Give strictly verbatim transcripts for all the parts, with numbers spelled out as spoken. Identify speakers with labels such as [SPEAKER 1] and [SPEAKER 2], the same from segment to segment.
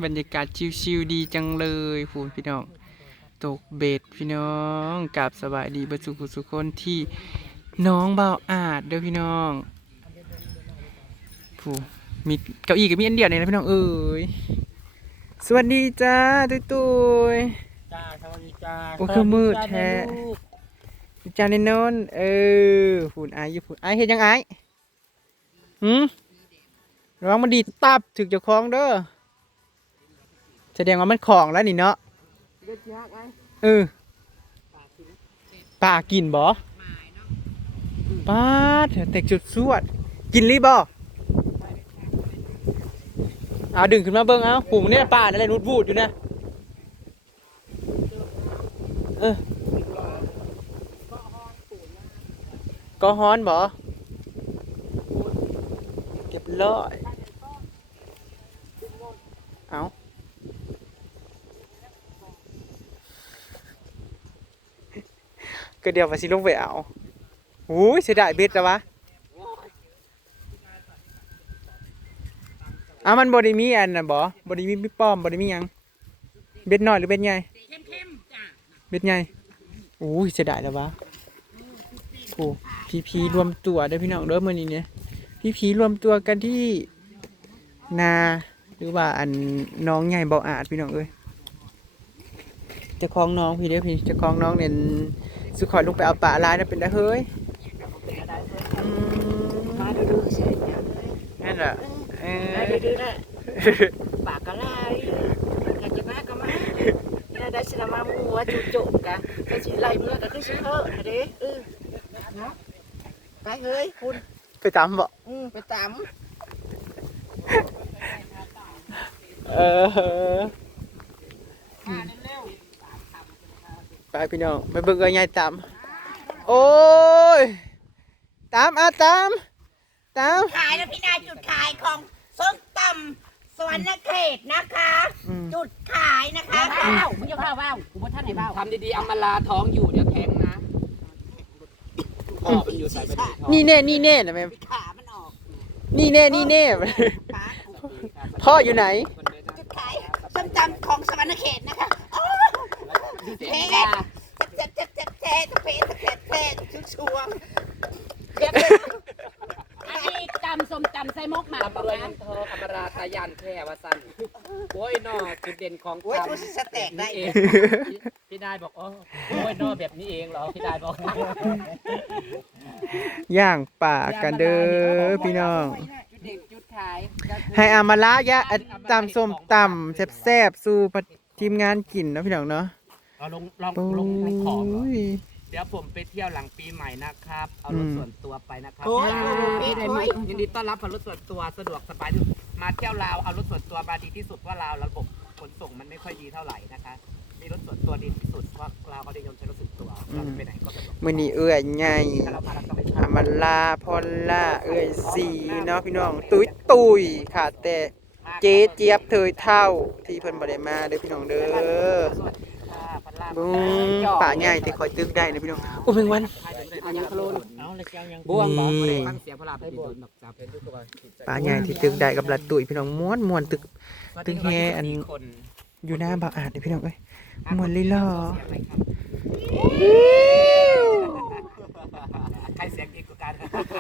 [SPEAKER 1] บรรยากาศชิวๆดีจังเลยพูนพี่น้องตกเบ็ดพี่น้องกับสบายดีบรรสุขสุขคนที่น้องเบาอาจเด้อพี่น้องผู้มีเก้าอี้กับมีอันเดียวเนี่ยนะพี่น้องเอ้ยสวัสดีจ้าตุ้ยตุ้ย
[SPEAKER 2] จ้าสวัสดีจ้า
[SPEAKER 1] โอ้คือมืดแท้จานในนอนเออพูนอายอยู่พูนอายเห็นยังอายหืมระวังมันดีตับถึกเจ้าของเด้อแสดงว่ามันของแล้วนี่เนาะเออป่ากินบ่ป้าดเต็กจุดสวดกินรีบ่เอาดึงขึ้นมาเบิ่งเอาผูเนี่ยป่าอะไรนุดวูดอยู่นะเออก็ฮ้อนบ่เก็บร้อยเอาก็เดี๋ยวมาสิลงไปเอาโอ้ยเสียดายเบ็ดแล้ววะอ้ามันบอดี้มีอันน่ะบ่บอดี้มีป้อมบอดี้มียังเบ็ดน้อยหรือเบ็ดใหญ่เบ็ดใหญ่โอ้ยเสียดายแล้ววะโอ้พีพีรวมตัวได้พี่น้องเด้อมื้อนี้เนี่ยพีพีรวมตัวกันที่นาหรือว่าอันน้องใหญ่เบาอาจพี่น้องเอ้ยเจ้าของน้องพี่เด้อพี่เจ้าของน้องเนี่ยสุขอยลงไปเอาปลาลายนั่นเป็นได้เฮ้ย
[SPEAKER 2] มาดูดูเฉย
[SPEAKER 1] นั่นแหละเออ
[SPEAKER 2] ดูดูนะปากกะลายอยากจะมาก็มาเนี่ยได้สิละมามัวจุจุกันก็สิไล่เมื่อก็คือสิเถอะเด้เออไปเฮ้ยคุณ
[SPEAKER 1] ไปตำบ่
[SPEAKER 2] อืมไปตาม
[SPEAKER 1] เออไปพี่น้องไปเบิ่งเอ้ยใหญ่ตำโอ้ยตำอ่ะตำตำ
[SPEAKER 3] ขายนะพี่นาจุดขายของส้มตำสวรรณเขตนะคะ จุดขายนะคะ
[SPEAKER 4] ว้าวมึงจะว้าวว้าวกูบ่ท่านไหนว้าวทำดีๆเอามาลาท้องอยู่เดี๋ยวแข็งนะพ่อมันอยู่ใส่ไปในท้อง
[SPEAKER 1] นี่แน่นี่แน่นะแม่
[SPEAKER 3] ขามันออก
[SPEAKER 1] นี่แน่นี่แน่
[SPEAKER 3] ขา
[SPEAKER 1] พ่ออยู่ไหน
[SPEAKER 3] จุดขายส้มตำของสวรรณเขตนะคะโอ้เทสเจ็บเจ็บเจ็บเจ็บเจ็บเจ็บเจ็บเจ็บช่วง
[SPEAKER 4] อันนี้ตำส้มตำใส่มกหมาปะวะทออมราตายันแค่ว่าสั้นโอ้ยนอจุดเด่นของ
[SPEAKER 3] โอ้ยทุสแตกได้
[SPEAKER 4] เองพี่ได้บอกอ๋อโอ้ยนอแบบนี้เองเหรอพี่ได้บอก
[SPEAKER 1] ย่างป่ากันเด้อพี่น้อง
[SPEAKER 4] จุดเด่นจุดขาย
[SPEAKER 1] ให้อามาละยะตำส้มตำแซ่บๆสู่ทีมงานกินเนาะพี่น้องเนาะ
[SPEAKER 4] เอาลงลองลงลงขอบเดี๋ยวผมไปเที่ยวหลังปีใหม่นะครับเอารถส่วนตัวไปนะครับยินดีต้อนรับเอารถส่วนตัวสะดวกสบายมาเที่ยวลาวเอารถส่วนตัวมาดีที่สุดเพราะลาวระบบขนส่งมันไม่ค่อยดีเท่าไหร่นะคะมีรถส่วนตัวดีที่สุดเพราะลาวเขาได้ยอมใช้รถส่วนตัวเราไปไหนก็สะดวก
[SPEAKER 1] มื้อนี้เอื้อยใหญ่
[SPEAKER 4] ถ้าเราพาเราต้องไป
[SPEAKER 1] อามาลาพอลล่าเอื้อยสีเนาะพี่น้องตุ้ยตุยค่ะแต่เจ๊เจี๊ยบเธยเท่าที่เพิ่นบ่ได้มาเด้อพี่น้องเด้อบุ้งป่าใหญ่ที่คอยตึกได้นะพี่น้องโอ้เพิ่งวัน
[SPEAKER 4] เอายังคลุน
[SPEAKER 2] เอาเลยแก้วยัง
[SPEAKER 4] บ่วงบ่ฟังเสียงพลาไปบ่วงดอกจับเป็นทุกตัว
[SPEAKER 1] ป่าใหญ่ที่ตึกได้กับละตุยพี่น้องม้วนม้วนตึกตึกแฮอันอยู่หน้าบ่าวอาจเด้อพี่น้องเอ้ยม้วนเลยล่อ
[SPEAKER 4] ใครเสียงดีกว่ากัน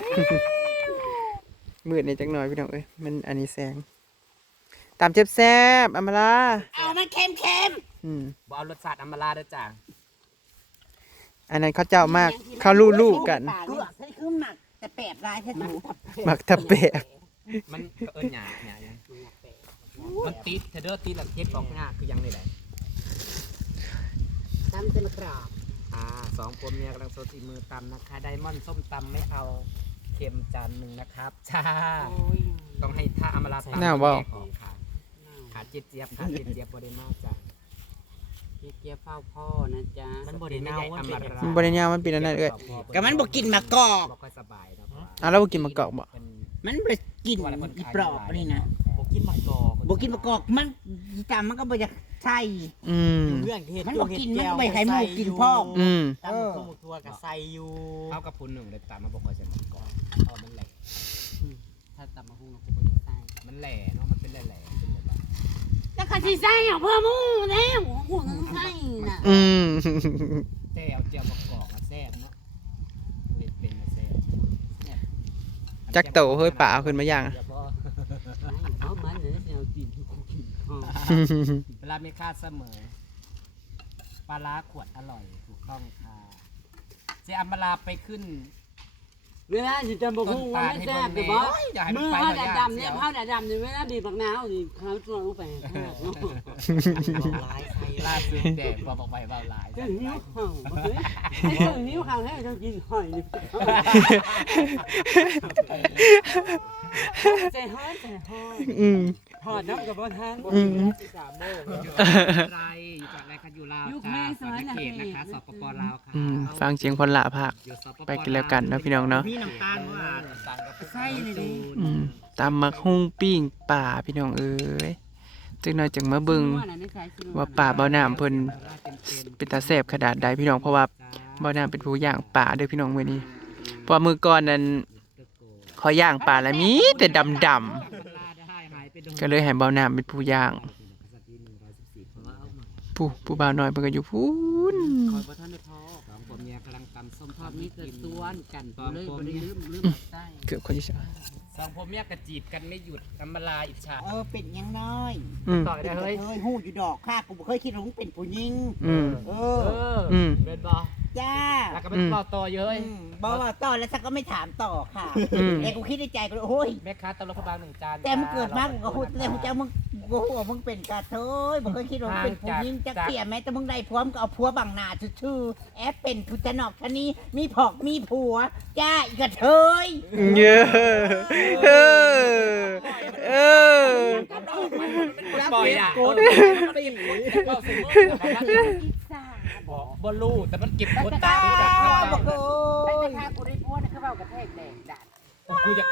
[SPEAKER 1] มืดในจักหน่อยพี่น้องเอ้ยมันอันนี้แสงตามเจ็บแซ่บอามาลา
[SPEAKER 3] เอามันเค็มเค็ม
[SPEAKER 1] อืม
[SPEAKER 4] บ่เอารสชาติอำมาลาเด้อจ้า
[SPEAKER 1] อันนั้นเขาเจ้ามากเขาลู่ลู่กัน
[SPEAKER 3] เกลือใส่ขึ้นหนักแต่แปดลายแท้ถูก
[SPEAKER 1] มักทะเปะ
[SPEAKER 4] มันเอิ้นหยาหยาหยังมันติดเธอเด้อติดแล้วเจ็บออกหน้าคือยังนี่แหละ
[SPEAKER 3] ตำเต็มกรอบ
[SPEAKER 4] อ่าสองผัวเมียกำลังโซตีมือตำนะคะไดมอนด์ส้มตำไม่เอาเค็มจานหนึ่งนะครับจ้าต้องให้ท่าอำมาลาตำ
[SPEAKER 1] น่าเว้า
[SPEAKER 4] ค่ะขาดเจี๊ยบขาดเจี๊ยบบ่ได้มากจ้ะ
[SPEAKER 2] เกียร์เฝ้าพ่อนะจ๊ะ
[SPEAKER 4] มันบ่ได้เน่ามันเป็น
[SPEAKER 1] มันบริญญามันเป็นอันนั้นเอ้ย
[SPEAKER 3] ก็มันบอกกินมากอก
[SPEAKER 4] บ่ค่อยสบายนะ
[SPEAKER 1] อ่ะแล้วบ่กินมะกอกบ่
[SPEAKER 4] เป็น
[SPEAKER 3] มันบ่กินอีปลอกนี่นะ
[SPEAKER 4] บ่กินมะกอก
[SPEAKER 3] บอกกินมากอกมันจำมันก็บ่จะใช่
[SPEAKER 1] อืม
[SPEAKER 2] เรื่องที่
[SPEAKER 3] มันบอกกินมันก็ไปให้หมูกินพ่อ
[SPEAKER 1] อืม
[SPEAKER 2] ตำส้มทัวกับไซอยู่
[SPEAKER 4] เอากับพุ่นหนึ่งเลยตามมาบ่ค่อยจะมะกอกเพราะมันแหลก
[SPEAKER 2] ถ้าตำมะฮุ่งเราคงไม่ได้ใส่
[SPEAKER 4] มันแหล่เนาะมันเป็นแหล่ๆเป็นแบบว่า
[SPEAKER 3] แล้วก็สิใส่เอาเพื่อหมู่แล้วหัวใส่น่ะ
[SPEAKER 1] อืม
[SPEAKER 4] แจ่วเจียวประกอบมาแซ่บเนาะเด็ดเป็นมาแซ่บ
[SPEAKER 1] จักโตเฮ้ยป่าเอาขึ้นมาย่าง
[SPEAKER 4] เดี๋ยวพอ
[SPEAKER 2] เอามันเนี่ยแนวกินกูกิน
[SPEAKER 4] เวลามีค่าเสมอปลาร้าขวดอร่อยถูกต้องค่ะเจอัมมาลาไปขึ้น
[SPEAKER 2] เวลาสิจะบอก
[SPEAKER 4] ต้น
[SPEAKER 2] ว่า
[SPEAKER 4] ตาล
[SPEAKER 2] ไม่
[SPEAKER 4] ให้
[SPEAKER 2] แซ่
[SPEAKER 4] เบิ่
[SPEAKER 2] บ
[SPEAKER 4] ง
[SPEAKER 2] เดี๋ยว
[SPEAKER 4] แน่
[SPEAKER 2] บอก
[SPEAKER 4] อย่าให้มัน
[SPEAKER 2] มือ
[SPEAKER 4] ไป
[SPEAKER 2] ข้าว
[SPEAKER 4] หน่อย
[SPEAKER 2] ดำๆเนี่ยข้าวดำๆเนี่ยเวลาบีบผักนาวนี่ข้าวตัวลงไป
[SPEAKER 4] ล่าสุดแดดบอกบอกไปเบาหลาย
[SPEAKER 2] เจ้าหิ้วข้าวเฮ้ยเจ้าหิ้วข้าวให้เจ้ากินหอยนี่ใจหอยใจหอย
[SPEAKER 1] อืม
[SPEAKER 2] ทอดน้ำกับบ่ทาน
[SPEAKER 1] อืม
[SPEAKER 4] สามโมงอยู่อะไรอยู่กับอะไรคะอยู่ลาวจ้าสอนเขตนะคะสปปลาวค่ะ
[SPEAKER 1] อืมฟังเสียงคนละภาค
[SPEAKER 4] อยู่สปป
[SPEAKER 1] ไปกันแล้วกันเนาะพี่น้องเนาะ
[SPEAKER 4] มีน้ำตาลว่าน้ำตาลกับไส้เลยดิ
[SPEAKER 1] อืมตามมักหุ่งปิ้งป่าพี่น้องเอ้ยจังน้อยจังมาเบิ่งว่าป่าเบาน้ำเพิ่นเป็นตาแซ่บขนาดใดพี่น้องเพราะว่าเบาน้ำเป็นผู้ย่างป่าเด้อพี่น้องมื้อนี้เพราะว่ามื้อก่อนนั้นขอย่างป่าแล้วมีแต่ดำๆก็เลยให้เบาน้ำเป็นผู้ย่างผู้ผู้บ่าวน้อยเพิ่นก็อยู่พูน
[SPEAKER 4] คอยบ่ทันได้พอสองผมเนี่ยกำลังตำส้มทอด
[SPEAKER 2] มี
[SPEAKER 4] นี่
[SPEAKER 2] เกิ
[SPEAKER 4] กิ
[SPEAKER 2] ด
[SPEAKER 4] น
[SPEAKER 2] ตัวนกัน
[SPEAKER 4] ตอน
[SPEAKER 2] เลย
[SPEAKER 4] ผม
[SPEAKER 2] บ่ได้
[SPEAKER 4] เนี่ย
[SPEAKER 2] ลืมลืมใส่
[SPEAKER 1] เกือบคนที่สาม
[SPEAKER 4] สองผมเนี่ยกระจีบกันไม่หยุดน้ำมาลาอิจฉา
[SPEAKER 3] เออเป็นยังน้อย
[SPEAKER 1] อืม
[SPEAKER 4] ต่อยได้เฮ้ย
[SPEAKER 3] เฮ้ยหู้อยู่ดอกค่ะกูบ่เคยคิดว่ามึงเป็นผู้หญิง
[SPEAKER 1] อืม
[SPEAKER 3] เอ
[SPEAKER 4] เอ
[SPEAKER 3] อ
[SPEAKER 4] อ
[SPEAKER 1] อืม
[SPEAKER 4] เป็นบ่
[SPEAKER 3] จ้า
[SPEAKER 4] แล้วก็เป็นต่อต่อเยอะ
[SPEAKER 3] อืมบอกว่าต่อแล้วฉันก็ไม่ถามต่อค่ะ
[SPEAKER 1] อืม
[SPEAKER 3] แต่กูคิดในใจกูเลยโอ้ย
[SPEAKER 4] แม่ค้าตำรวจพบางหนึ่งจาน
[SPEAKER 3] แต่มึงเกิดมากูก็พูดแต่กูจะมึงกูหัวามึงเป็นกระเทยบ่เคยคิดว่ามึงเป็นผู้หญิงจักเสียแม้แต่มึงได้ผัวมึงก็เอาผัวบังหน้าชื่อๆแอบเป็นผู้ชนอกชะนี้มีผอกมีผัวจ้าอีกระเทย
[SPEAKER 1] เยอะเออเออ
[SPEAKER 4] ปล่อยอ่ะ
[SPEAKER 3] โกรธ
[SPEAKER 4] ก็สมมติบอกบอลลูแต่มันเก็บคนตา
[SPEAKER 3] ตา
[SPEAKER 4] จากข้าว
[SPEAKER 3] บ่เค
[SPEAKER 2] ไป
[SPEAKER 3] ย
[SPEAKER 2] แต่ทางกูได้พัวนะคือเว้ากระแทกแดงดัด
[SPEAKER 4] กูอยาก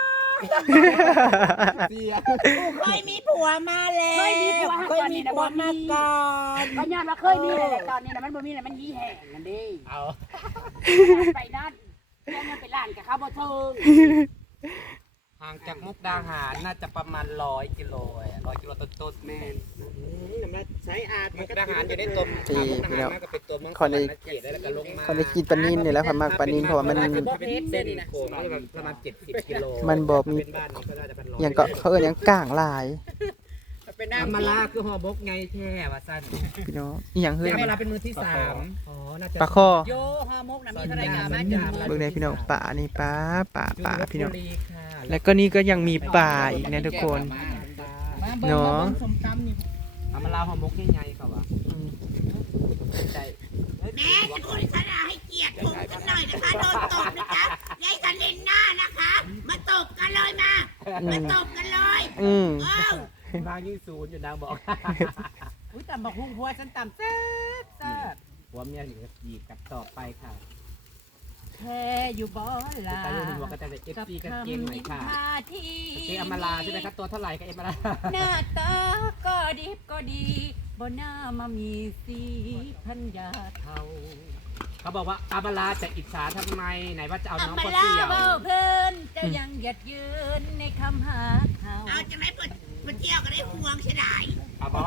[SPEAKER 3] กูเคยมีผัวมาแล้ว
[SPEAKER 2] เคยมีผัว
[SPEAKER 3] เคยมีผัวมาก่อน
[SPEAKER 2] ก็ย้อนว่าเคยมีแต่ตอนนี้น่ะมันบ่มีแล้วมันยี่แห้งนั่นดิ
[SPEAKER 4] เอา
[SPEAKER 2] ไปนั่นยังมันไปร้านกับเขาบ่เทิง
[SPEAKER 4] ห่างจากมุกดาหารน่าจะประมาณร้อยกิโลร้อยกิโลต้นๆแม่
[SPEAKER 3] ใช้อา
[SPEAKER 4] มุกดาหารอยู่ในตัวมุกดาหารมากกับเป็นตัวเมืองขอนเขตแล้วก็ลงมา
[SPEAKER 1] เขาได้กินปลานินนี่แหล้วความมากปลานินเพราะว่ามัน
[SPEAKER 4] เป็นเส้นโค้งก็ประมาณเจ็ดสิบกิโล
[SPEAKER 1] มันบอกมี
[SPEAKER 4] เป็นบ้านนี้ก็น่าจะเป็นร้อย
[SPEAKER 1] อย่างก็เขาเอิ้นหยังก้างลาย
[SPEAKER 4] น้ำมาลาคือห่อบกไงแท้ว่าสั้น
[SPEAKER 1] พี่น้องอีหยังเฮ้ย
[SPEAKER 4] น้ำมาลาเป็นมือที่สามอ๋อน่าจะ
[SPEAKER 1] ปลาคอ
[SPEAKER 3] โยฮอมกนะมีเท่าไรกันมาจน
[SPEAKER 1] เบิ่งได้พี่น้องป่านี่ป่าป่าป่าพี่น้อง
[SPEAKER 4] ลพบุรีค่ะ
[SPEAKER 1] แล้วก็นี่ก็ยังมีป่าอีกนะทุกคน เนาะ
[SPEAKER 4] น้ำมาลาห่อบกใหญ่ๆเขาว่าใจ
[SPEAKER 3] แม่จะพูดให้ฉันให้เกียรติผมสักหน่อยนะคะโดนตบนะจ๊ะยายสันเลนหน้านะคะ มาตบกันเลยมา มาตบกันเลย
[SPEAKER 1] อืม
[SPEAKER 3] เอ้า
[SPEAKER 4] บางยี่ศูนย์อยู่นางบอก
[SPEAKER 3] อุ้ยต่ำบักหุ่งพัวฉันต่ำแซ่บแซ่บ
[SPEAKER 4] หัวเมียหนีหยิบกับต่อไปค่ะ
[SPEAKER 2] แค่อยู่บ่ล่ะ
[SPEAKER 4] ตาลูกหัวก็จะเป็นเอฟซีกันเกงหน่อยค่ะ
[SPEAKER 2] ที่
[SPEAKER 4] เกงอมราใช่ไหมครับตัวเท่าไหร่กับเอมรา
[SPEAKER 2] หน้าตาก็ดีก็ดีบ่น่ามามีสีพันยาเทา
[SPEAKER 4] เขาบอกว่าอมราจะอิจฉาทำไมไหนว่าจะเอาน้อง
[SPEAKER 2] มา
[SPEAKER 4] ก็
[SPEAKER 2] ลา
[SPEAKER 4] เที่ยว
[SPEAKER 2] เบ้าเพิ่นเจ้ายังหยัดยืนในคำหาเขา
[SPEAKER 3] เอาจะไม่เปิดมาเที่ยวก็ได้ห่วงใช่ไหม
[SPEAKER 4] เอาบอก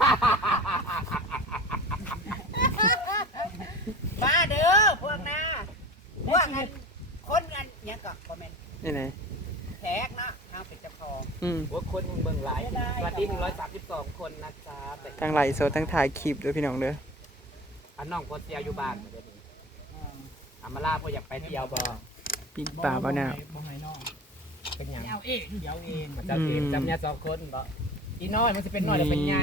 [SPEAKER 3] มาเด้อพวกนาพวกกันคนกันเนี่ยก็คอมเมนต์
[SPEAKER 1] นี่ไหน
[SPEAKER 3] แทกนะเอาเป็นเจ้าของ
[SPEAKER 1] อืม
[SPEAKER 4] หัวคนยังเบิ่งหลายสวัสดีหนึ่งร้อยสามสิบสองคนนะจ๊ะแต่
[SPEAKER 1] ทั้งไลฟ์สดทั้งถ่ายคลิปด้วยพี่น้องเด้อ
[SPEAKER 4] อันน้องโคเซียอยู่บ้านเดี๋ยวนี้อมราพออยากไปเที่ยวบ่
[SPEAKER 1] ปิ้งป่าเบาหน้า
[SPEAKER 4] เป็นหยัง
[SPEAKER 3] เอาเองเดี๋ยวเอง
[SPEAKER 4] มันจะเองจำเนี่ยสองคนบ่อีน้อยมันจะเป็นน้อยหรือเป็นใหญ่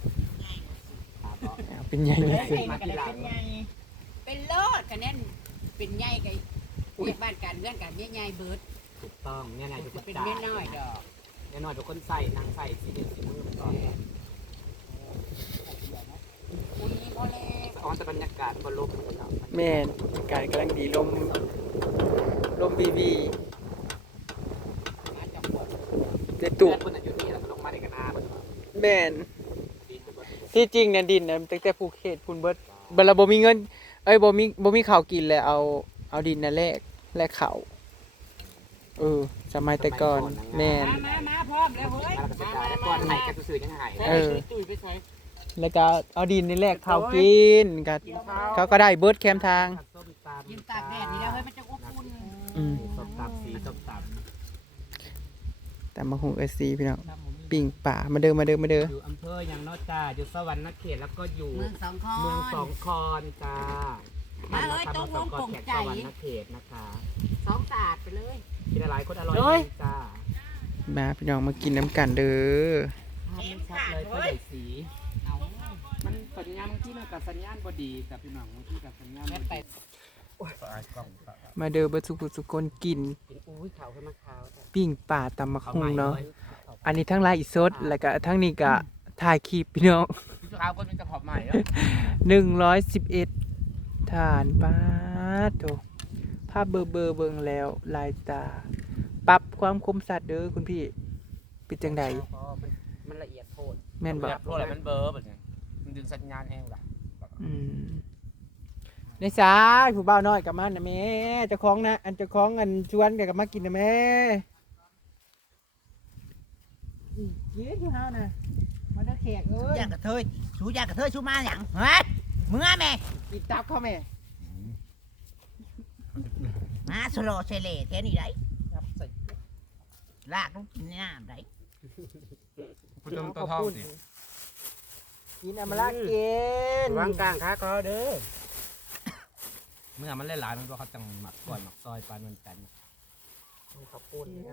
[SPEAKER 1] เอาเป็นใหญ่เลยสิ
[SPEAKER 4] มาทีหลัง
[SPEAKER 2] เป็นโลดกันแน่นเป็นใหญ่ไงเรียกบ้านการเงื่อนการใหญ่ๆเบิด
[SPEAKER 4] ถูกต้องเนี่ยนายทุกค
[SPEAKER 2] จะ
[SPEAKER 4] น
[SPEAKER 2] เป็น
[SPEAKER 4] จ่าย
[SPEAKER 2] แม่น้อยดอก
[SPEAKER 4] เนี่ยน้อยเป็นคนใส่นางใส่สีเดียวสีมือมันก่อน
[SPEAKER 2] คุณนี่พอแล้ว
[SPEAKER 4] ออนแต่บรรยากาศบนโลกเป็นแบบ
[SPEAKER 1] แม่นอากาศกำลังดีลมลมบีบีใน
[SPEAKER 4] ตุ
[SPEAKER 1] ตุ
[SPEAKER 4] กคนอยู่นี่แล้วก็ลงมาในกระนา
[SPEAKER 1] แม่นที่จริงเนี่ยดินนะตั้งแต่ภูเก็ตพุ่นเบิดบัดเราบ่มีเงินเอ้ยบ่มีบ่มีข้าวกินเลยเอาเอาดินน่ะแลกแลกข้าวเออสมัยแต่ก่อนแม่น
[SPEAKER 2] มามาพร้อมแล้วเฮ้ย
[SPEAKER 4] แล้วก็จะได้ก่อนไหนก็ซื้อยังไง
[SPEAKER 1] เออ
[SPEAKER 2] ตุ้ยไปใส่
[SPEAKER 1] แล้วก็เอาดินนี่แลกข้าวกินกันเขาก็ได้เบิดแคมทาง
[SPEAKER 4] ส้มตำ
[SPEAKER 2] กินตากแดดนี่แล้วเฮ้ยมันจะอบอุ่น
[SPEAKER 1] อืม
[SPEAKER 4] ส้มตำสีส้มต
[SPEAKER 1] แต่มาหุงเอซีพี่น้องปิ่งป่ามาเด้อมาเด้อมาเด้อ
[SPEAKER 4] ำอยู่อำเภอยังนอจ้าอยู่สวรรค์เขตแล้วก็อยู่
[SPEAKER 2] เมืองสองคอน
[SPEAKER 4] เมืองสองคอนจ้า
[SPEAKER 2] มาเลย
[SPEAKER 4] ทำ
[SPEAKER 2] ตกลง
[SPEAKER 4] สองคอน
[SPEAKER 2] ปลง
[SPEAKER 4] แขก
[SPEAKER 2] ใจ
[SPEAKER 4] สวรรค์เขตนะคะ
[SPEAKER 2] สองตาดไปเลย
[SPEAKER 4] กินอะไรคนอร่อย
[SPEAKER 2] เฮ้ย
[SPEAKER 4] ดีจ้า
[SPEAKER 1] มาพี่น้องมากินน้ำกันเด้อ
[SPEAKER 4] ภาพไม่ชัดเลยก็ใหญ่สี มันสัญญาณบางที่มันกับสัญญาณบดีแต่พี่น้องบางที่กับสัญญาณแต่
[SPEAKER 1] มาเด้อเบิดสุกุสุกคนกิน
[SPEAKER 4] กินอุ้ยเขาขึ้นมาขาว
[SPEAKER 1] ปิ้งป่าตำมะคุงเนาะอันนี้ทั้งไลฟ์สดแล้วก็ทั้งนี้ก็ถ่ายคลิปพี่น้อง
[SPEAKER 4] พี่ขาวก็มีกระเพาะใหม่แล้ว
[SPEAKER 1] หนึ่งร้อยสิบเอ็ดฐานป้าดโถภาพเบอร์เบอร์เบิ่งแล้วลายตา ปรับความคมสัตว์เด้อคุณพี่เป็นจังใด
[SPEAKER 4] มันละเอียดโทษ
[SPEAKER 1] แม่นบอก
[SPEAKER 4] โทษอะไรมันเบอร์แบบนี้มันดึงสัญญาณแห้งละ
[SPEAKER 1] อืมในสายผู้บ่าวน้อยกับมันนะแม่เจ้าของนะอันเจ้าของอันชวนกับมากินนะแม่เย้ที่เฮานะมาเด้อแขกเอ้ย
[SPEAKER 3] อยากกระเทยชูอยากกระเทยชูมาหยังเฮ้ยมึงอะแม่
[SPEAKER 1] กินตับเข้าแม่
[SPEAKER 3] มาสโลเซเลแค่นี้ได้
[SPEAKER 1] ครับใส่
[SPEAKER 3] ลากลูกกินในน้ำได้
[SPEAKER 4] คุณจมตัวทองสิ
[SPEAKER 1] กินอมรากิน
[SPEAKER 4] วางกลางขาคอเด้อเมื่อมันเล่นหลายมันก็เขาจังหมักก่อนหมักซอยปานมันกัน
[SPEAKER 1] ขอบคุณนะ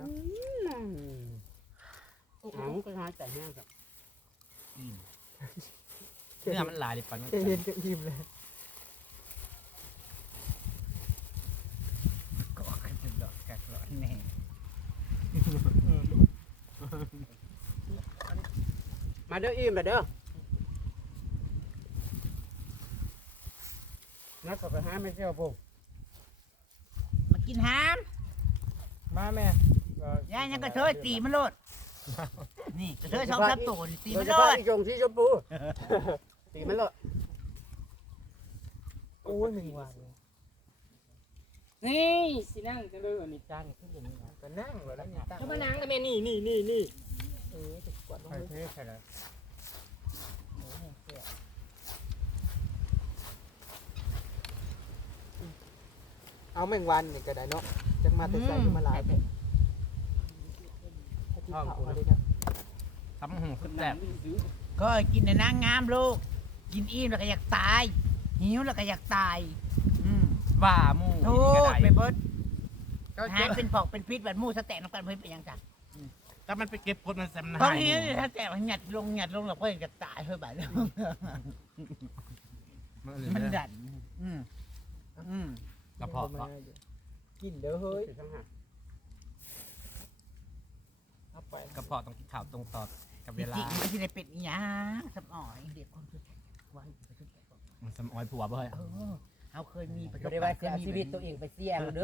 [SPEAKER 2] หางก็หาแต่แห้งกับ
[SPEAKER 4] เมื่อมันหลายดิปานมัน
[SPEAKER 1] เย็นจะอิ่มเลย
[SPEAKER 3] ก็ขึ้นดอกกักหลอนแน่
[SPEAKER 4] มาเด้ออิ่มเด้อนักก็ไปหาไม่เที่ยวปุ๊บ
[SPEAKER 3] มากินหาม
[SPEAKER 1] มาแม่
[SPEAKER 3] ยายยังกระเทยตีมันโลดนี่กระเทยสองสามตัวนี่ตีมันโลด
[SPEAKER 4] จงที่ชมพูตีมันเลย
[SPEAKER 1] โอ้ยหนึ่งวัน
[SPEAKER 2] นี่สินั่งจะเลยอันนี้จานขึ้นอย่างนี้
[SPEAKER 1] ก็นั่งเลยแล้วเนี่ยตั้ง
[SPEAKER 2] ถ้ามานั่งก็แม่นี่นี่นี่นี่
[SPEAKER 1] เออจะกวาดลง
[SPEAKER 4] ใคร
[SPEAKER 1] เลย
[SPEAKER 4] เท่ใครเลย
[SPEAKER 1] เอาแมงวันนี่ก็ได้เนาะจะมาแต่ใส่มาหลายแต่ถ้าที่เผามาเลยนะ
[SPEAKER 4] ทำหูขึ้นแสบ
[SPEAKER 3] ก็กินในนางงามลูกกินอิ่มแล้วก็อยากตายหิวแล้วก็อยากตายอืม
[SPEAKER 4] บ้ามู
[SPEAKER 3] โทษไปเบิดหายเป็นผอกเป็นพิษแบบมูสแตกน้ำกันเพิ่นเป็นหยังจ้ะ
[SPEAKER 4] ถ้ามันไปเก็บกดมันแซม
[SPEAKER 3] ตอนนี้ถ้าแตกมันหยัดลงหยัดลงแล้วก็จะตายเฮ้ยบ่ายแล้วมันดันอืมอืม
[SPEAKER 4] กระเพาะก็
[SPEAKER 1] กินเด้อเฮ้ยเอาไป
[SPEAKER 4] กระเพาะต้องกินข่าวตรงต่อกับ
[SPEAKER 3] จ
[SPEAKER 4] เวลา
[SPEAKER 3] ริงๆมันจะได้เป็ดอีหยังสับอ่อยเด็กคนคือไว้ไปขึ้นไปก่อน
[SPEAKER 4] มันสมออยผัวเบ้ย
[SPEAKER 3] เออเขาเคยมีประส
[SPEAKER 2] ก็
[SPEAKER 3] บ
[SPEAKER 2] ได้
[SPEAKER 3] กา
[SPEAKER 2] ว่าร
[SPEAKER 3] ณ์เค
[SPEAKER 2] จะ
[SPEAKER 3] ย
[SPEAKER 2] เอา
[SPEAKER 3] มี
[SPEAKER 2] ชีวิตตัวเองไปเสี่ยงเด้อ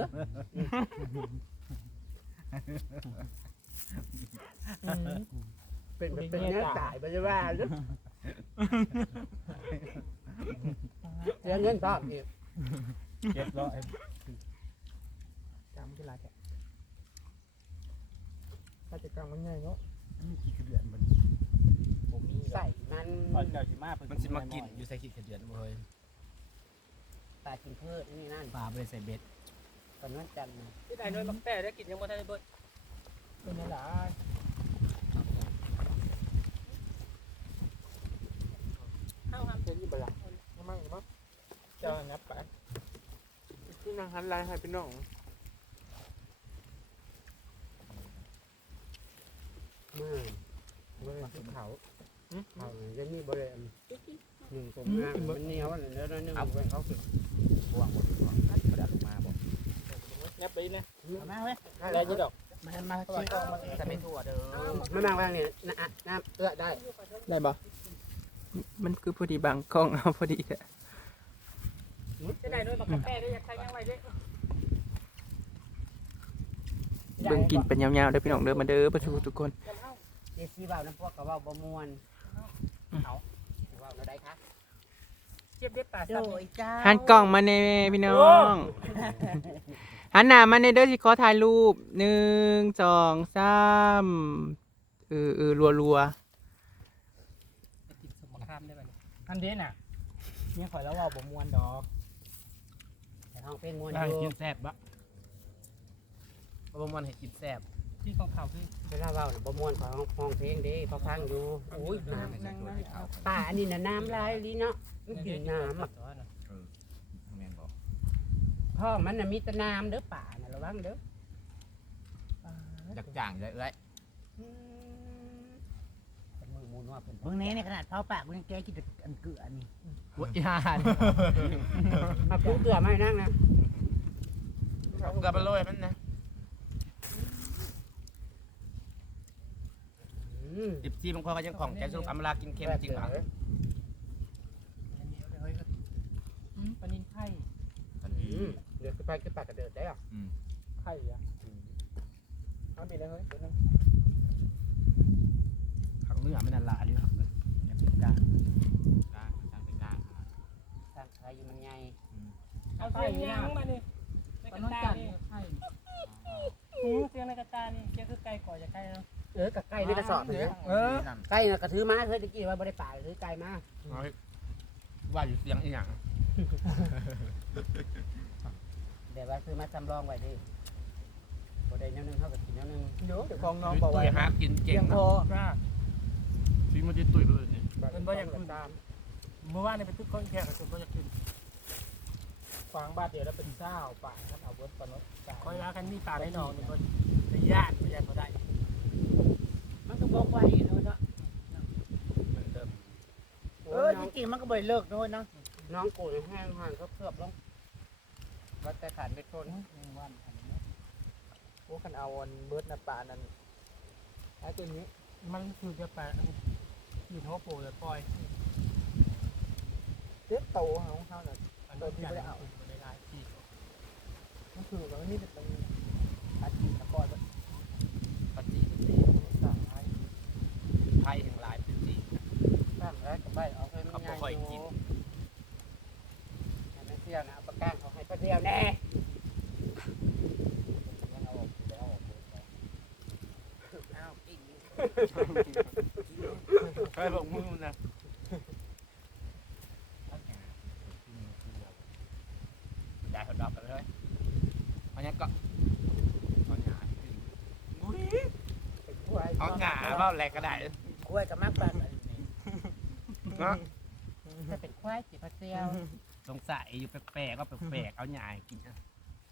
[SPEAKER 1] เป็นเป็นเนื้อตายไปใช่ไหม
[SPEAKER 2] เสียเงินตอบอีก
[SPEAKER 4] เก็บร้อย
[SPEAKER 1] จำเวลาแกถ้าจะกรรมมันง่ายเนาะ
[SPEAKER 3] มีกี่เดือนมัน
[SPEAKER 4] ผมมี
[SPEAKER 2] ใส่มัน
[SPEAKER 4] มันสิมากินอยู่ใส่ขี้เดือนเว้ย
[SPEAKER 2] ปลากินเพิ่มนี่นั่น
[SPEAKER 4] ปลาไปใส่เบ็ด
[SPEAKER 2] ตอนนั้นจันทร์นะ
[SPEAKER 5] ที่ไหนโดยมักแต่ได้กินยังบ่ทันได้เบิด
[SPEAKER 1] เป็นอะไรข้าวหันเป็นยี่บลักน้ำมันมั้งเจ้านับไปที่นางหันลายให้เป็นน้อง
[SPEAKER 2] เมื่อเมื่อที่เขาเขาจะมีบริเวณหนึ่งตรงหน้ามันเหนียวอะไรแล้วนึงเอาไปเขาคือ
[SPEAKER 4] พวงหมดกระดาษมาบอก
[SPEAKER 5] แนบไปนะ
[SPEAKER 3] เอามาเว้ย
[SPEAKER 5] ได้ยี่ดอก
[SPEAKER 3] มามาช่วยกองมา
[SPEAKER 4] แต่ไม่ทั่วเด้อ
[SPEAKER 2] ไม่มางว่างเนี่ยน้ำน้ำเอื้อได้
[SPEAKER 1] ได้ปะมันคือพอดีบางกล้องเอาพอดีแหละ
[SPEAKER 5] ที่ไหนโดยมักแต่ได้อยากใช้ยังไงเด้
[SPEAKER 1] เบิ่งกินเป็นยาวๆได้อพี่น้องเด้อมาเด้อประชุมทุกคน
[SPEAKER 2] เจสีเบาน้ำพวกกับว่าบ่มวนเขาเบาเราได้ครับ
[SPEAKER 5] เจ็บเด็ดตา
[SPEAKER 3] โด
[SPEAKER 5] สั่น
[SPEAKER 3] ยจ้า
[SPEAKER 1] หันกล้องมาแน่พี่น้อง หัอันหนามาในเด้อสิขอถ่ายรูปหนึ่งสองสามเออเออรัวรัว
[SPEAKER 5] ติดสมคามได้ไหมอันเด่นอ่ะเนี่ยข่อยแล้วว่าบ่มวนดอกแต่ห้องเป็นมวนอ
[SPEAKER 4] ได้
[SPEAKER 5] ยู่
[SPEAKER 4] กินแซ่บปะบ่มันให้กินแซ่บ
[SPEAKER 5] ที่ของเขาคือเวลาเว้าน่ะบ่มวนของห้องเพลงเด้พอฟังอยู่โอ้ยน้ำป่าอันนี้น่ะน้ำลายลีเนาะมันกินน้ำอะพ่อมันน่ะมีแต่น้ำเด้อป่าน่ะระวังเด้อ
[SPEAKER 4] จักจ่างเลยเอ้ย
[SPEAKER 5] อืมแต่มือมูนว่าเป็น
[SPEAKER 3] มึงเน้ในขนาดเผาปากมึงยังแก้กินแต่อันเกลือนี่
[SPEAKER 4] วุ้ยห่าน
[SPEAKER 5] มาปูเกลือมาให้นั่งนะ
[SPEAKER 4] เอากลับไปโรยมันนะ
[SPEAKER 5] อืม
[SPEAKER 4] ดิบซีบางคนก็ยังของแกงสรุปอำลากินเค็มจริงเหรอ
[SPEAKER 5] ปนินไข่
[SPEAKER 4] อืม
[SPEAKER 5] เดือดขึ้นไปขึ้นปากกระเดิดได้หรอ
[SPEAKER 2] ไข่อะเอาไปเลยเฮ้ยเดี๋ยวนึง
[SPEAKER 4] ผักเนื้อไม่นานลาดิครับอย่าพิการกล้าจ้างไปกล้า
[SPEAKER 5] สร้างไข่อยู่มันใหญ่
[SPEAKER 6] เอาเสียงยางมานี่ในกระตานี่หูเสียงในกระตานี่เสียงคือไก่ก่อจะไก่เนาะ
[SPEAKER 5] เออกับไก่ในกระสอบเลย
[SPEAKER 2] เออ
[SPEAKER 5] ไก่น่ะกระถือมาเคยตะกี้ว่าบ่ได้ป่าถือไก่มา
[SPEAKER 4] ว่าอยู่เสียงอีหยัง
[SPEAKER 5] เดี๋ยวว่าซื้อมาจำลองไว้ดิบ่ได้แนวนึงเท่ากับกินแนวนึง
[SPEAKER 2] เดี๋ยวเดี๋ยวของน้อง
[SPEAKER 4] ตุ้
[SPEAKER 2] บอกไว้
[SPEAKER 4] ยหากินเก่
[SPEAKER 2] เพีย
[SPEAKER 4] ง
[SPEAKER 2] งพ
[SPEAKER 4] นะ
[SPEAKER 2] อ
[SPEAKER 6] ว่า
[SPEAKER 4] ซีมันจะตุ้ยไปเลยนี่
[SPEAKER 6] เป็นบ่อยากขึ้นเมื่อวานนี่ไปตึกคนแค่กับตึกบ่อยากขึ้น
[SPEAKER 2] ขวางบาทเดียวแล้วเป็นเจ้าป่าครับเอาเวิร์ดปนก
[SPEAKER 6] คอยว่ากันมีป่าในหนองนี่บ่ได้ญาติบ่ญาติบ่ได้
[SPEAKER 5] มันก็บอกไว้เนาะเนาะ
[SPEAKER 4] เหมือนเดิม
[SPEAKER 3] เออจริงๆมันก็บ่ได้เลิกโน้นเนาะ
[SPEAKER 5] น้องกูนแห้งหันเขาเคลือบลงวัดแต่ขาดไม่ทน
[SPEAKER 2] วันพวกกันเอาอันเบิร์ดนะป่านั้นไอ้ตัวนี้
[SPEAKER 6] มันคือจะไปอยู่ท้องโปเลยปล่อย
[SPEAKER 2] เจ็บโตของเขาน่ะ
[SPEAKER 6] อันนี้ไม่ได้เอาบ่ได้หลายที่
[SPEAKER 2] มันคือแบบนี้เป็นอาชีพตะกอนแบบ
[SPEAKER 4] ปฏิปฏิ
[SPEAKER 2] สร้างไว้
[SPEAKER 4] ไทยแห่งหลายพื้นที่
[SPEAKER 5] สร้างแล้วกับใบเอาเคยมันใหญ่อยู่ไม่เที่ยวนะเอาปากกาเขาให้ประเดียวแน่
[SPEAKER 4] ใครบอกมึงนะได้ถอดดอกกันเลยเอาเนี้ยก็เอาหงาเอาหงาเปล่าแหลกก็ได้
[SPEAKER 3] กล้วยกับมากปลา
[SPEAKER 4] เนาะ
[SPEAKER 5] จะเป็นควายจีบเดียว
[SPEAKER 4] สงสัยอยู่แปลกๆก็แปลกๆเอาหงากินนะ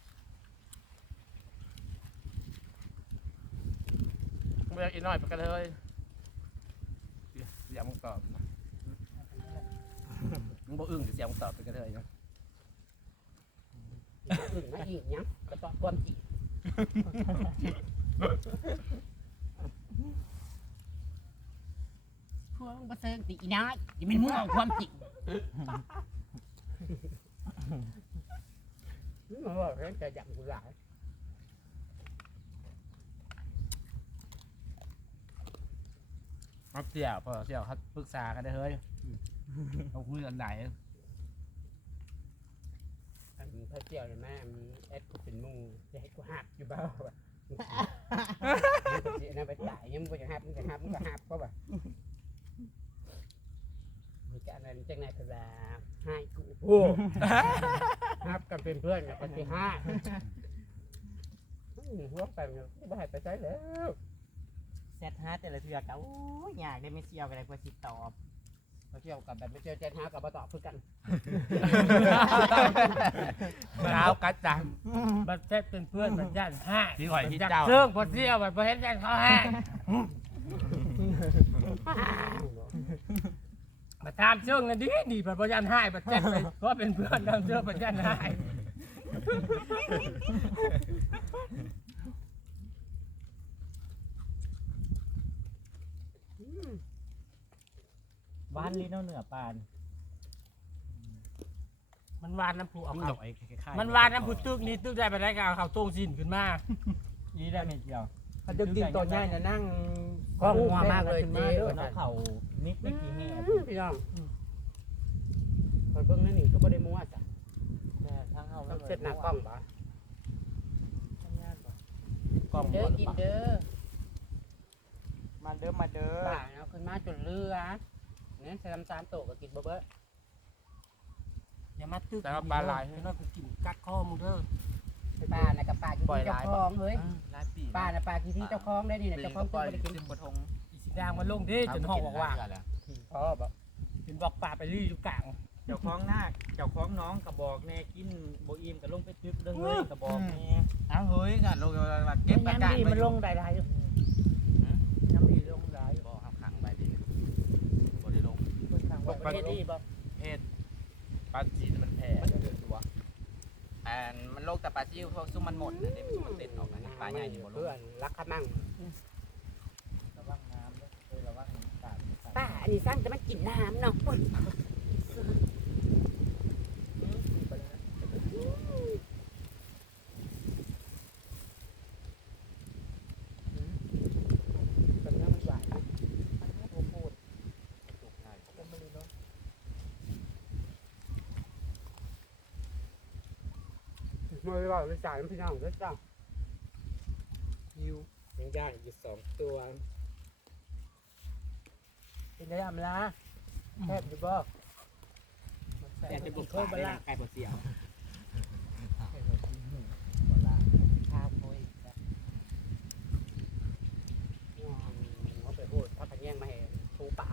[SPEAKER 4] เมื่ออีน้อยไปกันเลยเสียงมึงตอบนะมึงบ่อึ้งเสียงมึงตอบไปกันเลยนะ
[SPEAKER 5] อื่นมาอีกเนี้ยกระตอบความจริงพวกมาเซิงตีน้อยอย่าเป็นมึงเอาความจริงมันบอกเรื่องจะยับกูหลาย
[SPEAKER 4] เอาเสี่ยวพอเสี่ยวเขาปรึกษากันได้เฮ้ยเขาคุยกันไหน
[SPEAKER 5] อันพระเจ้าเนี่ยแม่มีแอดกูเป็นมูจะให้กูหักอยู่บ้าว่ะนี่ไปจ่ายยังมึงจะหักมึงจะหักมึงก็หักก็แบบมีการอะไรจังไหนก็แบบให้กูโอ้หักกันเป็นเพื่อนกับคนที่ห้าหัวไปเนี่ยไม่ให้ไปใช้แล้ว
[SPEAKER 3] แซดฮาร์ดแต่ละเทือกอะโอ้ยอยากได้ไม่เชียวกันเลยกว่าสิตอบ
[SPEAKER 5] พระเจ้ากับแบบไม่เจอเจนห้ากับมาตอบคือกัน
[SPEAKER 4] เช้ากัดจัง
[SPEAKER 6] บัดแท้เป็นเพื่อนบัดญาติห้า
[SPEAKER 4] ที่หอยที่เจ้า
[SPEAKER 6] เรื่องบ่เสียวบัดบ่เห็นญาติเขาห้ามาตามเชิงนั่นดิดีบัดบ่ญาติห้าบัดแท้ไปเพราะเป็นเพื่อนตามเชิงบัดญาติห้า
[SPEAKER 3] บ้านลิ้นเอาเหนือปาน
[SPEAKER 6] มันวานน้ำผูเอา
[SPEAKER 4] มึง
[SPEAKER 6] เขา
[SPEAKER 4] ดอกไอ้คล้ายๆ
[SPEAKER 6] มันวานน้ำผูตึกนี่ตึกได้ไปได้ก็เอาเขาโต้งสินขึ้นมา
[SPEAKER 3] นี่ได้ไม่เชียว
[SPEAKER 2] เขาจะกินตัวใหญ่น่ะนั่ง
[SPEAKER 5] ข้องงัวมากเลย
[SPEAKER 2] เจ๊
[SPEAKER 5] เจ๊
[SPEAKER 3] แล้วเขานิดไม่กี่แห่
[SPEAKER 5] พี่น้องคนเบิ่งนั่นนี่ก็บ่ได้มัวจ้ะ
[SPEAKER 3] ทางเขา
[SPEAKER 5] ต้องเช็ดหน้ากล้องปะ
[SPEAKER 4] กล้อง
[SPEAKER 5] เด้อกินเด้อ
[SPEAKER 1] มาเด้อมาเด้อ
[SPEAKER 5] ป่าเอาขึ้นมาจนเรือเนี่ยใส่ลำตาลโตก็กินบ่เบ้อ
[SPEAKER 6] อย่ามาตึกแต่ว่าปลาลายให้น้อยไปกินกัดคอมึงเด้อ
[SPEAKER 5] ป้าน่ะกับป้ากินที่เจ้าของเฮ้ย
[SPEAKER 4] หลายปี
[SPEAKER 5] ป้าน่ะป้ากินที่เจ้าของได้นี่น่ะเจ้าของตัวบ่ได้กิน
[SPEAKER 4] กระทง
[SPEAKER 6] อีสีแดงมันลงเด้จนห้องบอกว่า
[SPEAKER 5] อ๋อบ่
[SPEAKER 6] เห็นบอกปลาไปรีอยู่กลาง
[SPEAKER 1] เจ้าของหน้าเจ้าของน้องกระบอกแน่กินโบอิ่มก็ลงไปตึกเด้อเฮ้ยกระบอกแน่
[SPEAKER 4] อ้าวเฮ้ยกันลงมาเก็บอา
[SPEAKER 5] น้ำ
[SPEAKER 4] กาศ
[SPEAKER 5] ดีมันลงได้ได้อยู่
[SPEAKER 6] น้ำดีลงหลาย
[SPEAKER 4] บ่เอาขังไปดิบ่ได้ลง
[SPEAKER 6] คนทางว่าประเทศดีบ่
[SPEAKER 4] เพศปลาจีนมันแผ่ตัวอันมันโลกแต่ปลาซิวพวกซุ่มมันหมดนะเดี๋ยวมันเต้นออกนะปลาใหญ่นี่บ่ล
[SPEAKER 5] เพื่อง นรักขมั่ง
[SPEAKER 6] ระวังน้ำด้วยเออระวังน้ำตาล
[SPEAKER 5] ป้าอันนี้สร้างแต่มันกินน้ำเนาะอุ๊ย
[SPEAKER 6] ตอนนี้มันหวานโอ้โห
[SPEAKER 5] มือว่าไปจ่ายน้ำพี่น้องด้วยจ้า
[SPEAKER 1] ยิว
[SPEAKER 5] ยังย่างอยู่สองตัว
[SPEAKER 6] เป็นได้ยามละแทบจะบอก
[SPEAKER 4] แต่จะบุกเข้าไปร่างกายบ่เสียว
[SPEAKER 5] ข้าวโพยเขาไปพูดถ้าพันแย่งมาให้ทูปาก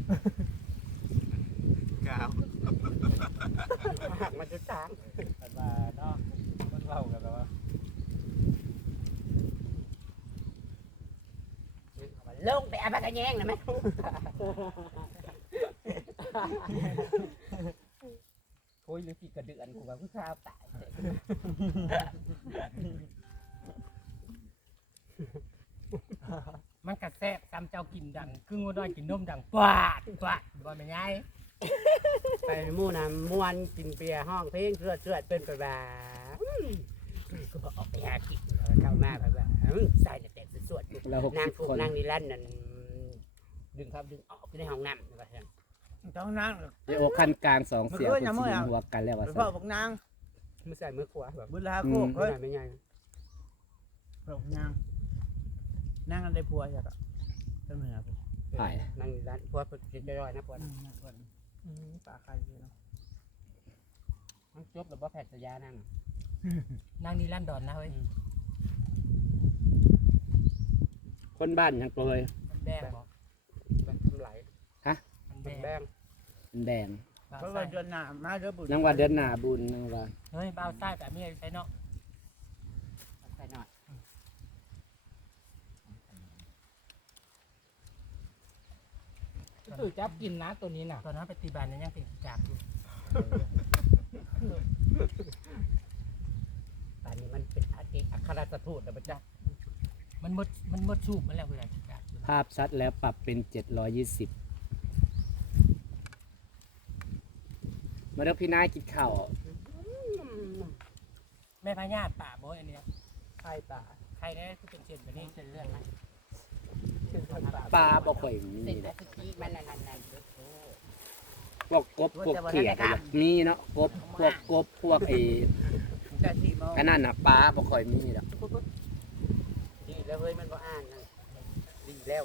[SPEAKER 4] กาว
[SPEAKER 5] หักมาจุดจาง
[SPEAKER 6] กันมาเนาะมันเล่ากันแล้วว่า
[SPEAKER 5] ลงไปเอาพันแย่งนะแม่โอ้ยหรือกี่กระเดือนกูว่าผู้ข้าวตาย
[SPEAKER 6] มันกระแซบซ้ำเจ้ากินดังครึ่งว่าน้อยกินนมดังปาดปาดบ่แม่นไง
[SPEAKER 5] ไปหมู่น่ะม่วนกินเบียร์ห้องเพลงเสื้อเสื้อเป็นไปแบบก็บอกออกไปหากินเข้ามาไปแบบใส่แต่แต่สวดๆ
[SPEAKER 2] เราหก
[SPEAKER 5] นาง
[SPEAKER 2] สิบ
[SPEAKER 5] ฟูก
[SPEAKER 2] คน
[SPEAKER 5] นางนิรันดร์นั่นดึงครับดึงออกไปในห้องน้ำนะครับ
[SPEAKER 3] ต้องนั่ง
[SPEAKER 2] เดี๋ยวขั้นกลางสองเสียงคนสิหัวกันแล้วว่า
[SPEAKER 3] ไป
[SPEAKER 2] ซะ
[SPEAKER 3] พ่อบอกนาง
[SPEAKER 5] มือใส่มือขวาแบบ
[SPEAKER 3] บุญลาโคก
[SPEAKER 5] เฮ้
[SPEAKER 3] เฮ้
[SPEAKER 5] ย
[SPEAKER 3] ย
[SPEAKER 5] ไม่ใหญ่
[SPEAKER 3] บอกนางนั่งกันได้ผัวใช่ปะเป็นเหมือนกัน
[SPEAKER 2] ไป
[SPEAKER 5] นางนิรันดร์พวกจิตย่อยนะพวก
[SPEAKER 3] ปลาใครเนาะ
[SPEAKER 5] จบหรือว่าแผดสยานั่ง
[SPEAKER 6] นางนี่ลั่นดอนนะเฮ้ย
[SPEAKER 2] คนบ้านยังโปรย
[SPEAKER 6] มันแดงบ่
[SPEAKER 5] เป็นทำไหล
[SPEAKER 6] มัน
[SPEAKER 5] เป็น
[SPEAKER 6] แด
[SPEAKER 5] แด
[SPEAKER 6] ง
[SPEAKER 5] ง
[SPEAKER 2] เป็นแดง
[SPEAKER 3] เพราะว่าเดือนหน้ามาเดือนบุญ
[SPEAKER 2] นังว่าเดือนหน้าบุญนังว่า
[SPEAKER 6] เฮ้ยบ้าวใต้แต่มีอะไรใช้เนาะ
[SPEAKER 5] ใส่หน่อย
[SPEAKER 6] ก็คือจับกินนะตัวนี้น่ะตอนนั้นไปตีบานนั้นยังเป็นจากอยู่
[SPEAKER 5] ตอนนี้มันเป็นอาเอกอัครราชทูตนะพระเจ้า
[SPEAKER 6] มันมดมันมดสูบมันแล้วเวลาจากอยู่
[SPEAKER 2] ภาพชัดแล้วปรับเป็นเจ็ดร้อยยี่สิบมาเด้อพี่นายกินข้าว
[SPEAKER 6] แม่พญาติป่าบ่อันเนี้ย
[SPEAKER 5] ไข่ป่า
[SPEAKER 6] ใครได้คือเป็นเช่นแบบนี้
[SPEAKER 5] นี่เป็นเรื่องนะ
[SPEAKER 2] ปลาบ่ค่อยมี
[SPEAKER 5] เส้น
[SPEAKER 2] ด
[SPEAKER 5] อะ
[SPEAKER 2] อก
[SPEAKER 5] สุกี้มันนั่นนั่นนั่น
[SPEAKER 2] พวกกบพวกเขียดอะมีเนาะกบพวกกบพวกไอ้
[SPEAKER 3] จะสี่โมง
[SPEAKER 2] อันนั้นน่ะปลาบ่ค่อยมีดอก
[SPEAKER 5] ดีแล้วเฮ้ยมันก็อ่านนะดีแล้ว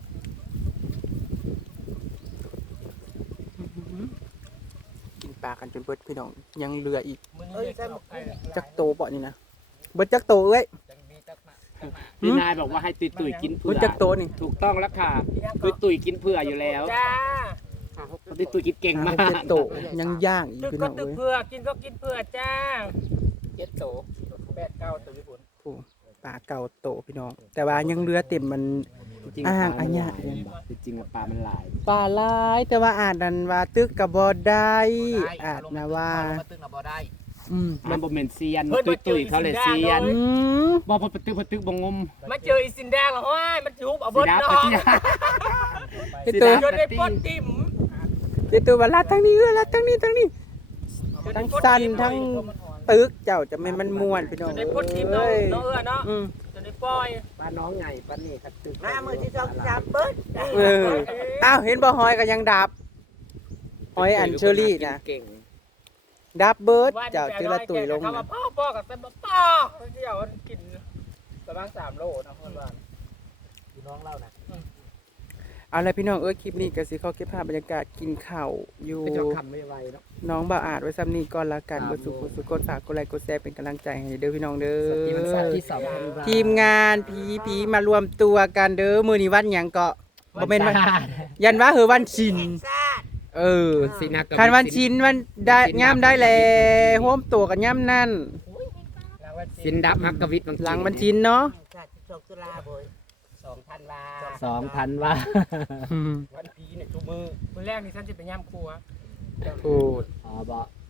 [SPEAKER 1] กินปลากันจนเบิดพี่น้องยังเหลืออีก
[SPEAKER 6] มื้อนี้เลยเอาไก่
[SPEAKER 1] จักโตบ่นี่นะเบิดจักโตเอ้ย
[SPEAKER 2] พี่นายบอกว่าให้ตุยตุยกินเผื่
[SPEAKER 1] เบิ
[SPEAKER 2] อ
[SPEAKER 1] ดจักโตนี่
[SPEAKER 2] ถูกต้องแล้วค่ะตุยตุยกินเผื่ออยู่แล้ว
[SPEAKER 6] จ้า
[SPEAKER 2] ตุยตุยกินเก่ง
[SPEAKER 1] หาม
[SPEAKER 2] าก
[SPEAKER 1] เจ็ดโตยังย่างอีก
[SPEAKER 6] ตึก
[SPEAKER 1] พี่
[SPEAKER 6] ก็
[SPEAKER 1] น้อง
[SPEAKER 6] ตึก
[SPEAKER 1] เอ้ย
[SPEAKER 6] เพื่อกินก็กินเพื่อจ้า
[SPEAKER 5] เจ็ดโตแปดเก้าตัวญี่ปุ่น
[SPEAKER 1] โอ้ปลาเก่าโตพี่น้อง แต่ว่ายังเหลือเต็มมัน
[SPEAKER 2] จริง
[SPEAKER 1] อ้างอันเนี้ย
[SPEAKER 2] จริงๆอะปลามันหลาย
[SPEAKER 1] ปลาหลายแต่ว่าอาจนันว่าตึกกับบ่ได้อาจนะว่า
[SPEAKER 4] มาตึ้งเราบ่ได้
[SPEAKER 1] อืม
[SPEAKER 2] มันบ่แม่นเซียนตุยตุยเขาเลยเซียน
[SPEAKER 1] อืม
[SPEAKER 2] บ่บ่ตึกบ่ตึกบ่งม
[SPEAKER 6] มาเจออีสินแดงเหรอว้ายมันจุบเอา
[SPEAKER 2] สิ
[SPEAKER 6] เบิด
[SPEAKER 2] ดับ
[SPEAKER 6] น้อ
[SPEAKER 2] ไป
[SPEAKER 6] ง
[SPEAKER 2] ที่
[SPEAKER 1] เฮ็ดตัว
[SPEAKER 6] จนได้ป้นติ่ม
[SPEAKER 1] เฮ็ดตัวว่าลาดทั้งนี้เอ้ยลาดทั้งนี้ทั้งนี้ ทั้งสั้นทั้ง ตึกเจ้าจะไม่นมันม่วนพี่น้
[SPEAKER 6] จ
[SPEAKER 1] อง
[SPEAKER 6] นได้ป้นติ่มเนาะ
[SPEAKER 1] เอ้ย
[SPEAKER 6] เนาะเออเนาะ
[SPEAKER 1] อืม
[SPEAKER 6] จนได้ปล่อย
[SPEAKER 2] ปลาน้องใหญ่ปลานี่ครับตึก
[SPEAKER 3] มามือที่สองที่สามเบิด
[SPEAKER 1] เอออ้าวเห็นบ่หอยก็ยังดับหอยอันเชอรี่นะ
[SPEAKER 2] เก่ง
[SPEAKER 1] ดับเบิร์ดเจ้าจิละตุยลง
[SPEAKER 6] คำว่า
[SPEAKER 1] นะ
[SPEAKER 6] พ่อพ่อกับเต็มพ่อเที่ยวกินตประมาณสามโลนะคนบ้าน
[SPEAKER 5] พี่น้องเล่านะ
[SPEAKER 1] เอาละพี่น้องเอ้ยคลิปนี้ก็สิขอเก็บภาพบรรยากาศกินข้าวอยู่
[SPEAKER 5] เป็นจอกคำไม่ไวเนาะ
[SPEAKER 1] น้องบ่าวอาจไว้ซ้ำนี้ก่อนละกัน
[SPEAKER 5] ครับ
[SPEAKER 1] บ่สุขสุขกดฝากกดไลค์กดแชร์เป็นกำลังใจให้เด้อพี่น้องเด้
[SPEAKER 5] ที่มันสัตว์
[SPEAKER 1] อ
[SPEAKER 5] ที่สองพันบาท
[SPEAKER 1] ทีมงานผีผีมารวมตัวกันเด้อมื้อนี้วันหยังก็บ่แม่นวันยันว่าเฮอวันชินเออ
[SPEAKER 5] สินัก
[SPEAKER 1] คันวันชินวันได้ย่ามได้แลร่วมตัวกันย่ามนั่น
[SPEAKER 5] สินดับฮักกวิท
[SPEAKER 1] หลังวันชินเนาะ
[SPEAKER 2] ชาติสองตุลาบ่ย
[SPEAKER 5] สองพันบาทสองพันบาท
[SPEAKER 1] อืม
[SPEAKER 5] วันพีเนี่ยจุมือ
[SPEAKER 6] คนแรกนี่ฉันจะไปย่ำครัว
[SPEAKER 1] พูด
[SPEAKER 5] อ๋อบ่